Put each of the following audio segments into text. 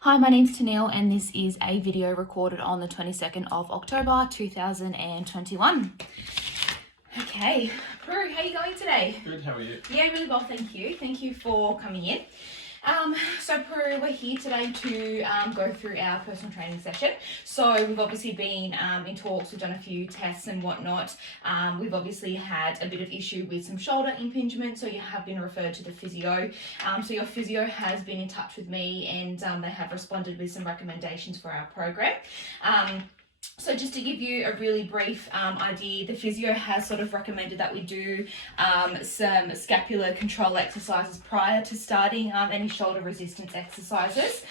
Hi, my name's Tanil and this is a video recorded on the 22nd of October 2021. Okay, Prue, how are you going today? Good, how are you? Yeah, really well, thank you. Thank you for coming in. So Prue, we're here today to go through our personal training session. So we've obviously been in talks, we've done a few tests and whatnot. We've obviously had a bit of issue with some shoulder impingement, so you have been referred to the physio. So your physio has been in touch with me and they have responded with some recommendations for our program. So just to give you a really brief idea, the physio has sort of recommended that we do some scapular control exercises prior to starting any shoulder resistance exercises.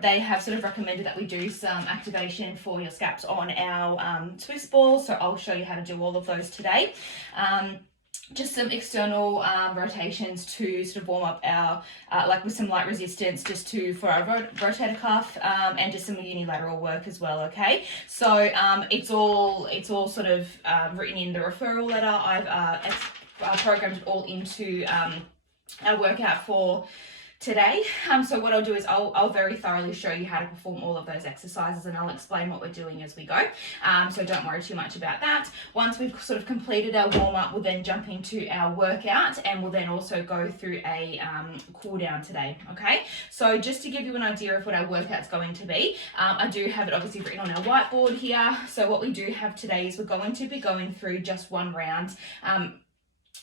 They have sort of recommended that we do some activation for your scaps on our twist ball, so I'll show you how to do all of those today. Just some external rotations to sort of warm up our, like with some light resistance just for our rotator cuff and just some unilateral work as well, okay? So it's all sort of written in the referral letter. I've programmed it all into our workout for today. So what I'll do is I'll very thoroughly show you how to perform all of those exercises and I'll explain what we're doing as we go. So don't worry too much about that. Once we've sort of completed our warm-up, we'll then jump into our workout and we'll then also go through a cool down today, okay? So just to give you an idea of what our workout's going to be, I do have it obviously written on our whiteboard here. So what we do have today is we're going to be going through just one round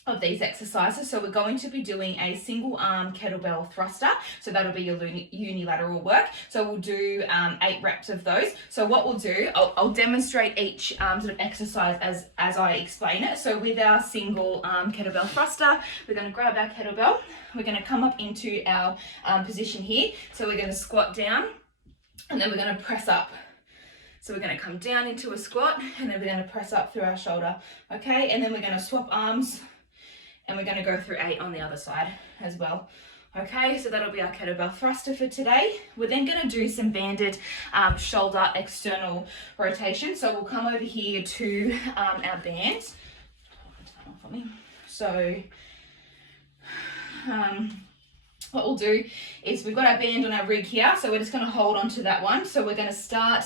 of these exercises. So we're going to be doing a single arm kettlebell thruster. So that'll be your unilateral work. So we'll do 8 reps of those. So what we'll do, I'll demonstrate each sort of exercise as I explain it. So with our single arm kettlebell thruster, we're going to grab our kettlebell. We're going to come up into our position here. So we're going to squat down and then we're going to press up. So we're going to come down into a squat and then we're going to press up through our shoulder. Okay, and then we're going to swap arms and we're going to go through 8 on the other side as well. Okay, so that'll be our kettlebell thruster for today. We're then going to do some banded shoulder external rotation. So we'll come over here to our band. So what we'll do is we've got our band on our rig here, so we're just going to hold on to that one. So we're going to start,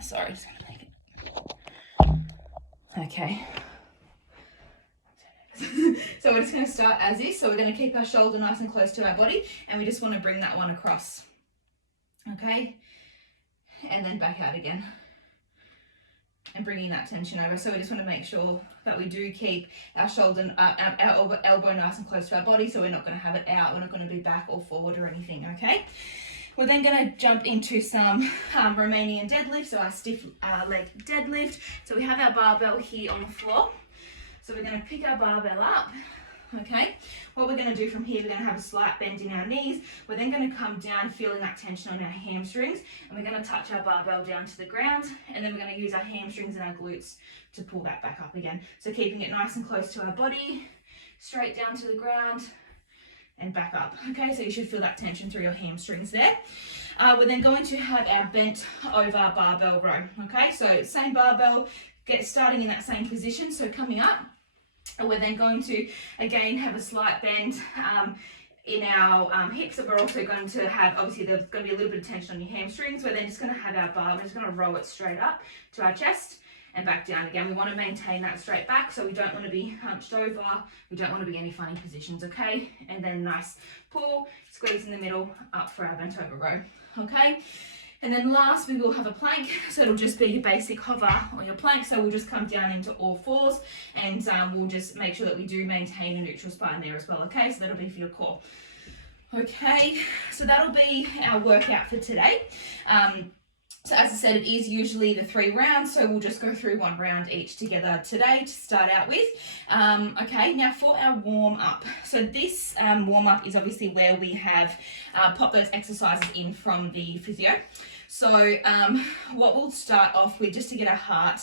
sorry, just going to make it, okay. So we're just going to start as is. So we're going to keep our shoulder nice and close to our body and we just want to bring that one across. Okay, and then back out again and bringing that tension over. So we just want to make sure that we do keep our shoulder, our elbow nice and close to our body, so we're not going to have it out, we're not going to be back or forward or anything, okay? We're then going to jump into some Romanian deadlift, so our stiff leg deadlift. So we have our barbell here on the floor. So we're going to pick our barbell up, okay? What we're going to do from here, we're going to have a slight bend in our knees. We're then going to come down, feeling that tension on our hamstrings, and we're going to touch our barbell down to the ground, and then we're going to use our hamstrings and our glutes to pull that back up again. So keeping it nice and close to our body, straight down to the ground, and back up. Okay, so you should feel that tension through your hamstrings there. We're then going to have our bent over barbell row, okay? So same barbell, starting in that same position, so coming up. And we're then going to, again, have a slight bend in our hips, and we're also going to have, obviously there's going to be a little bit of tension on your hamstrings. We're then just going to have our bar, we're just going to roll it straight up to our chest and back down again. We want to maintain that straight back, so we don't want to be hunched over, we don't want to be any funny positions, okay? And then nice pull, squeeze in the middle, up for our bent over row, okay? And then last, we will have a plank. So it'll just be your basic hover on your plank. So we'll just come down into all fours and we'll just make sure that we do maintain a neutral spine there as well. Okay, so that'll be for your core. Okay, so that'll be our workout for today. So as I said, it is usually the 3 rounds, so we'll just go through 1 round each together today to start out with. Okay, now for our warm-up. So this warm-up is obviously where we have popped those exercises in from the physio. So what we'll start off with, just to get our heart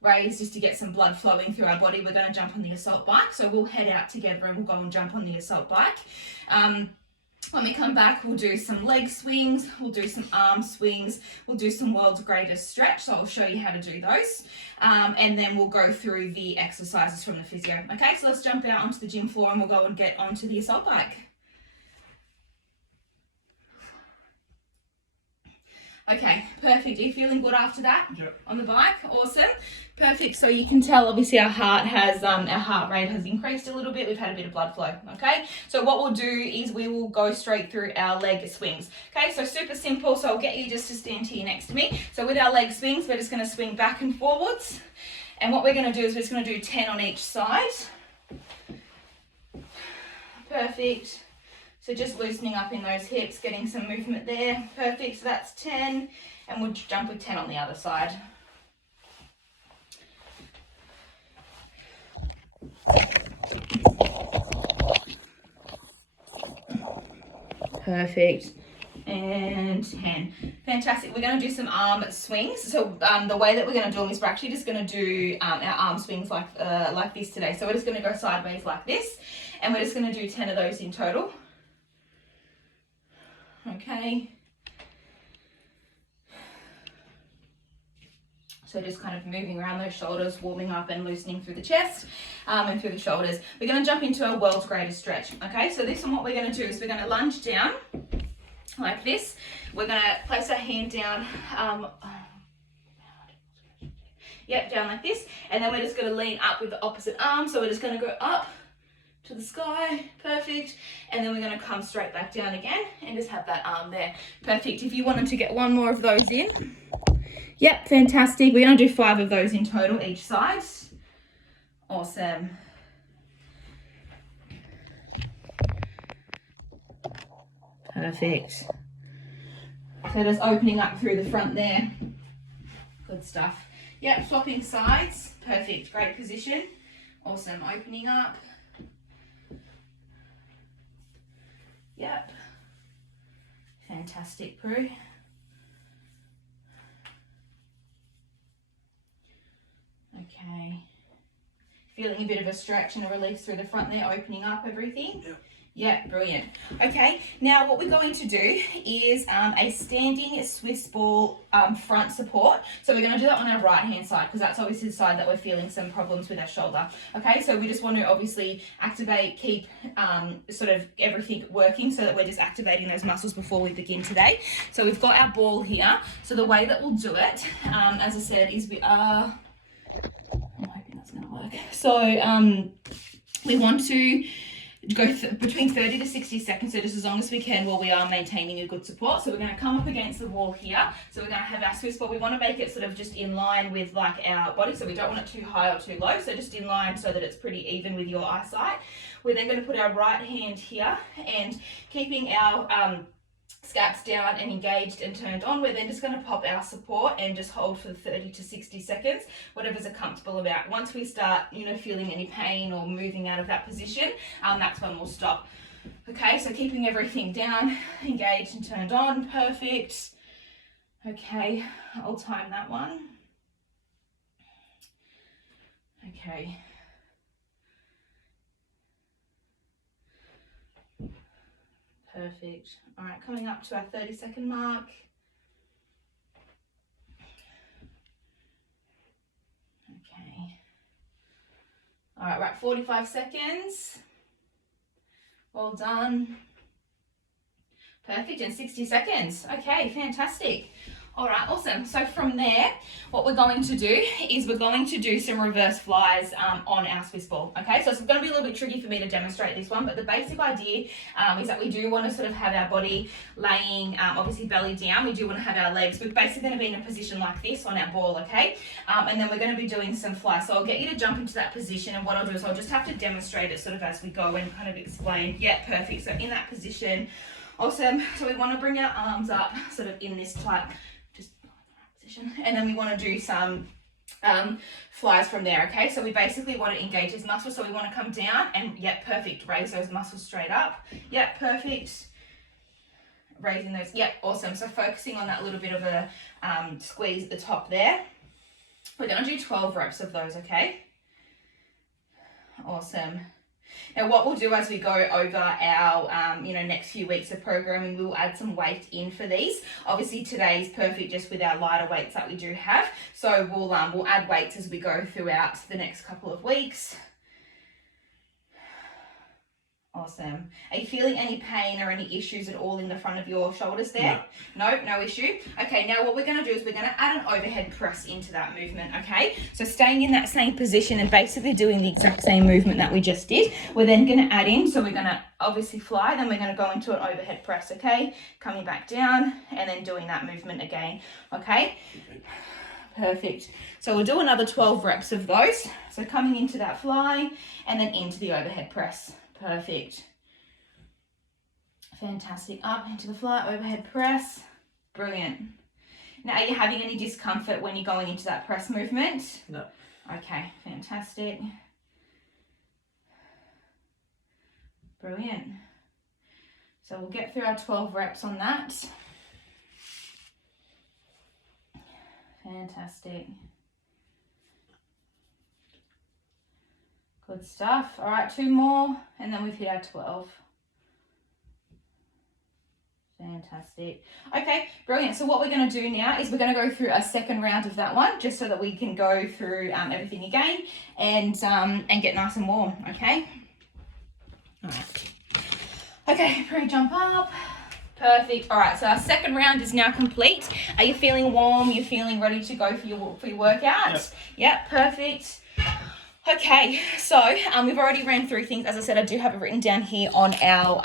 raised, just to get some blood flowing through our body, we're going to jump on the assault bike. So we'll head out together and we'll go and jump on the assault bike. When we come back, we'll do some leg swings, we'll do some arm swings, we'll do some world's greatest stretch, so I'll show you how to do those, and then we'll go through the exercises from the physio. Okay, so let's jump out onto the gym floor and we'll go and get onto the assault bike. Okay, perfect. Are you feeling good after that? Yep. On the bike? Awesome. Perfect. So you can tell obviously our heart rate has increased a little bit. We've had a bit of blood flow. Okay. So what we'll do is we will go straight through our leg swings. Okay, so super simple. So I'll get you just to stand here next to me. So with our leg swings, we're just going to swing back and forwards. And what we're going to do is we're just going to do 10 on each side. Perfect. So just loosening up in those hips, getting some movement there. Perfect. So that's 10. And we'll jump with 10 on the other side. Perfect. And 10. Fantastic. We're going to do some arm swings. So the way that we're going to do them is we're actually just going to do our arm swings like this today. So we're just going to go sideways like this. And we're just going to do 10 of those in total. Okay. So just kind of moving around those shoulders, warming up and loosening through the chest and through the shoulders. We're going to jump into our world's greatest stretch. Okay, so this one, what we're going to do is we're going to lunge down like this. We're going to place our hand down, down like this. And then we're just going to lean up with the opposite arm. So we're just going to go up to the sky. Perfect. And then we're going to come straight back down again and just have that arm there. Perfect. If you wanted to get one more of those in. Yep, fantastic. We're going to do 5 of those in total each side. Awesome. Perfect. So just opening up through the front there. Good stuff. Yep, swapping sides. Perfect. Great position. Awesome. Opening up. Yep. Fantastic, Prue. Okay. Feeling a bit of a stretch and a release through the front there, opening up everything. Yep. Yeah, brilliant. Okay, now what we're going to do is a standing Swiss ball front support. So we're going to do that on our right hand side because that's obviously the side that we're feeling some problems with our shoulder. Okay, so we just want to obviously activate, keep sort of everything working so that we're just activating those muscles before we begin today. So we've got our ball here. So the way that we'll do it, as I said, is we are... I'm hoping that's going to work. So we want to go between 30 to 60 seconds, so just as long as we can while we are maintaining a good support. So we're going to come up against the wall here. So we're going to have our Swiss ball. We want to make it sort of just in line with like our body, so we don't want it too high or too low. So just in line so that it's pretty even with your eyesight. We're then going to put our right hand here and keeping our scaps down and engaged and turned on. We're then just going to pop our support and just hold for 30 to 60 seconds, whatever's a comfortable amount. Once we start, feeling any pain or moving out of that position, that's when we'll stop. Okay, so keeping everything down, engaged and turned on, perfect. Okay, I'll time that one. Okay. Perfect. All right, coming up to our 30-second mark. Okay. All right, we're at 45 seconds. Well done. Perfect, and 60 seconds. Okay, fantastic. All right, awesome. So from there, what we're going to do is we're going to do some reverse flies on our Swiss ball. Okay, so it's going to be a little bit tricky for me to demonstrate this one, but the basic idea is that we do want to sort of have our body laying, obviously belly down. We do want to have our legs. We're basically going to be in a position like this on our ball, okay? And then we're going to be doing some flies. So I'll get you to jump into that position, and what I'll do is I'll just have to demonstrate it sort of as we go and kind of explain. Yeah, perfect. So in that position, awesome. So we want to bring our arms up sort of in this tight, and then we want to do some flies from there. Okay, so we basically want to engage these muscles, so we want to come down and perfect, raise those muscles straight up. Perfect, raising those. Awesome. So focusing on that little bit of a squeeze at the top there. We're going to do 12 reps of those. Okay, awesome. Now what we'll do as we go over our next few weeks of programming, we'll add some weight in for these. Obviously today's perfect just with our lighter weights that we do have. So we'll add weights as we go throughout the next couple of weeks. Awesome. Are you feeling any pain or any issues at all in the front of your shoulders there? No, no issue. Okay, now what we're going to do is we're going to add an overhead press into that movement, okay? So staying in that same position and basically doing the exact same movement that we just did. We're then going to add in, so we're going to obviously fly, then we're going to go into an overhead press, okay? Coming back down and then doing that movement again, okay? Perfect. So we'll do another 12 reps of those. So coming into that fly and then into the overhead press. Perfect. Fantastic. Up into the fly, overhead press. Brilliant. Now, are you having any discomfort when you're going into that press movement? No. Okay, fantastic. Brilliant. So we'll get through our 12 reps on that. Fantastic. Good stuff. All right, 2 more, and then we've hit our 12. Fantastic. Okay, brilliant. So what we're going to do now is we're going to go through a second round of that one, just so that we can go through everything again and get nice and warm. Okay. All right. Okay, Prue, jump up. Perfect. All right, so our second round is now complete. Are you feeling warm? You're feeling ready to go for your workout? Yep, perfect. Okay, so we've already ran through things. As I said, I do have it written down here on our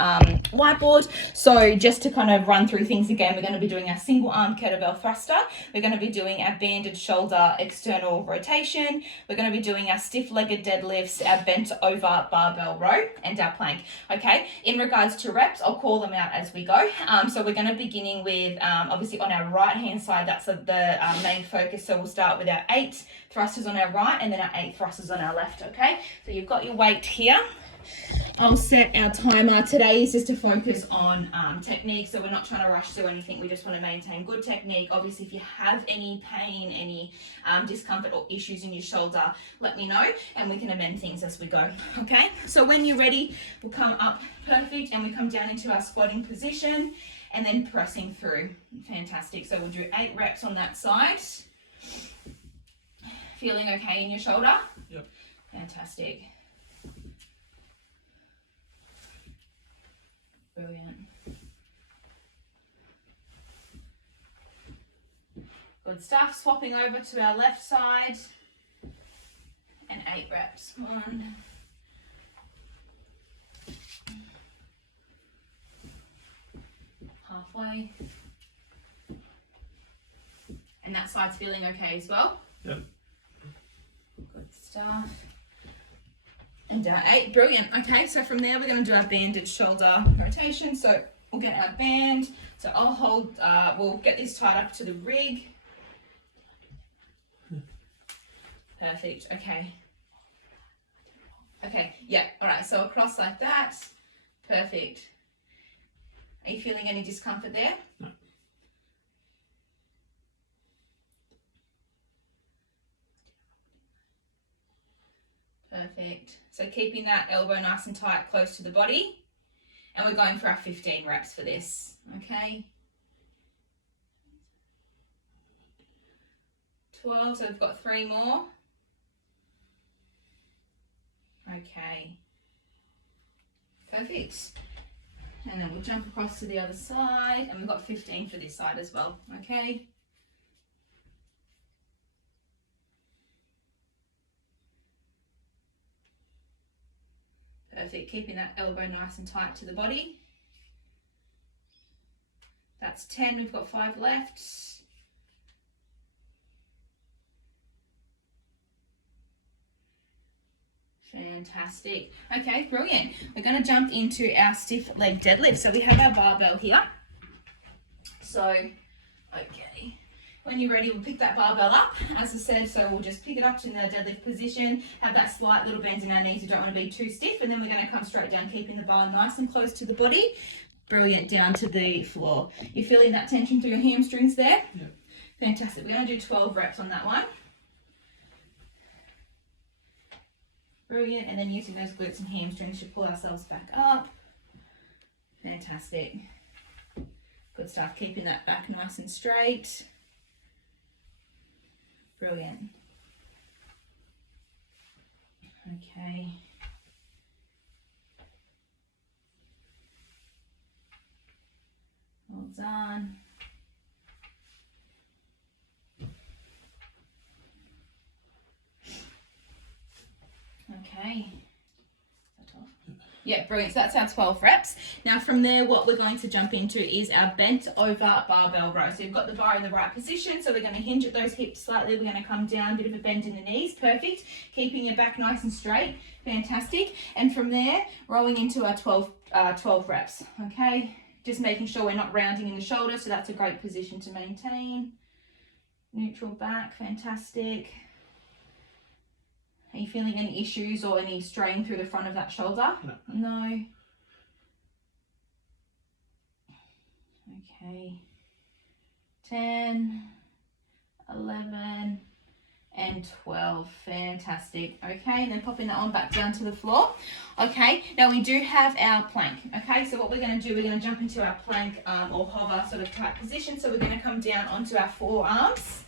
whiteboard. So just to kind of run through things again, we're going to be doing our single arm kettlebell thruster. We're going to be doing our banded shoulder external rotation. We're going to be doing our stiff legged deadlifts, our bent over barbell row, and our plank. Okay, in regards to reps, I'll call them out as we go. So we're going to be beginning with, obviously on our right hand side, that's the main focus. So we'll start with our 8 thrusters on our right and then our 8 thrusters on our left. Okay, so you've got your weight here. I'll set our timer. Today is just to focus on technique, so we're not trying to rush through anything. We just want to maintain good technique. Obviously, if you have any pain, any discomfort or issues in your shoulder, let me know and we can amend things as we go. Okay, so when you're ready, we'll come up perfect and we come down into our squatting position and then pressing through. Fantastic. So we'll do 8 reps on that side. Feeling okay in your shoulder? Yep. Fantastic. Brilliant. Good stuff. Swapping over to our left side and 8 reps. 1. Halfway. And that side's feeling okay as well? Yep. Good stuff. And 8, brilliant. Okay, so from there we're going to do our banded shoulder rotation. So we'll get our band. So I'll hold, we'll get this tied up to the rig. Perfect, okay. Okay, yeah, all right, so across like that. Perfect. Are you feeling any discomfort there? No. Perfect. So keeping that elbow nice and tight, close to the body. And we're going for our 15 reps for this, okay? 12, so we've got 3 more. Okay. Perfect. And then we'll jump across to the other side, and we've got 15 for this side as well, okay? Perfect, keeping that elbow nice and tight to the body. That's 10, we've got 5 left. Fantastic. Okay, brilliant. We're going to jump into our stiff leg deadlift. So we have our barbell here. So, okay. When you're ready, we'll pick that barbell up, as I said, so we'll just pick it up to the deadlift position, have that slight little bend in our knees, you don't want to be too stiff, and then we're going to come straight down, keeping the bar nice and close to the body. Brilliant, down to the floor. You're feeling that tension through your hamstrings there? Yep. Fantastic. We're going to do 12 reps on that one. Brilliant, and then using those glutes and hamstrings to pull ourselves back up. Fantastic. Good stuff, keeping that back nice and straight. Brilliant. Okay. Well done. Okay. Yeah, brilliant. So that's our 12 reps. Now from there, what we're going to jump into is our bent over barbell row. So you've got the bar in the right position. So we're going to hinge at those hips slightly. We're going to come down, a bit of a bend in the knees. Perfect. Keeping your back nice and straight. Fantastic. And from there, rolling into our 12 reps. Okay. Just making sure we're not rounding in the shoulder. So that's a great position to maintain. Neutral back. Fantastic. Are you feeling any issues or any strain through the front of that shoulder? No. Okay. 10, 11, and 12. Fantastic. Okay, and then popping that one back down to the floor. Okay, now we do have our plank. Okay, so what we're going to do, we're going to jump into our plank or hover sort of type position. So we're going to come down onto our forearms.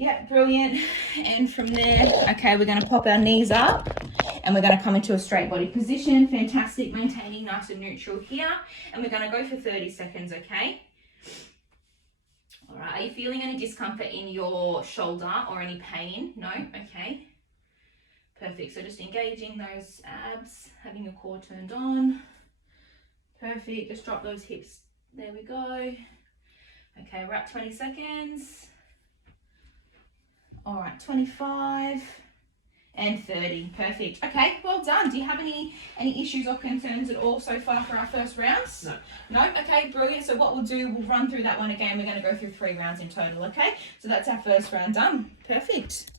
Yeah, brilliant. And from there, okay, we're going to pop our knees up and we're going to come into a straight body position. Fantastic. Maintaining nice and neutral here. And we're going to go for 30 seconds, okay? All right. Are you feeling any discomfort in your shoulder or any pain? No? Okay. Perfect. So just engaging those abs, having your core turned on. Perfect. Just drop those hips. There we go. Okay, we're at 20 seconds. All right, 25 and 30. Perfect. Okay, well done. Do you have any issues or concerns at all so far for our first rounds? No. No? Okay, brilliant. So what we'll do, we'll run through that one again. We're going to go through 3 rounds in total, okay? So that's our first round done. Perfect.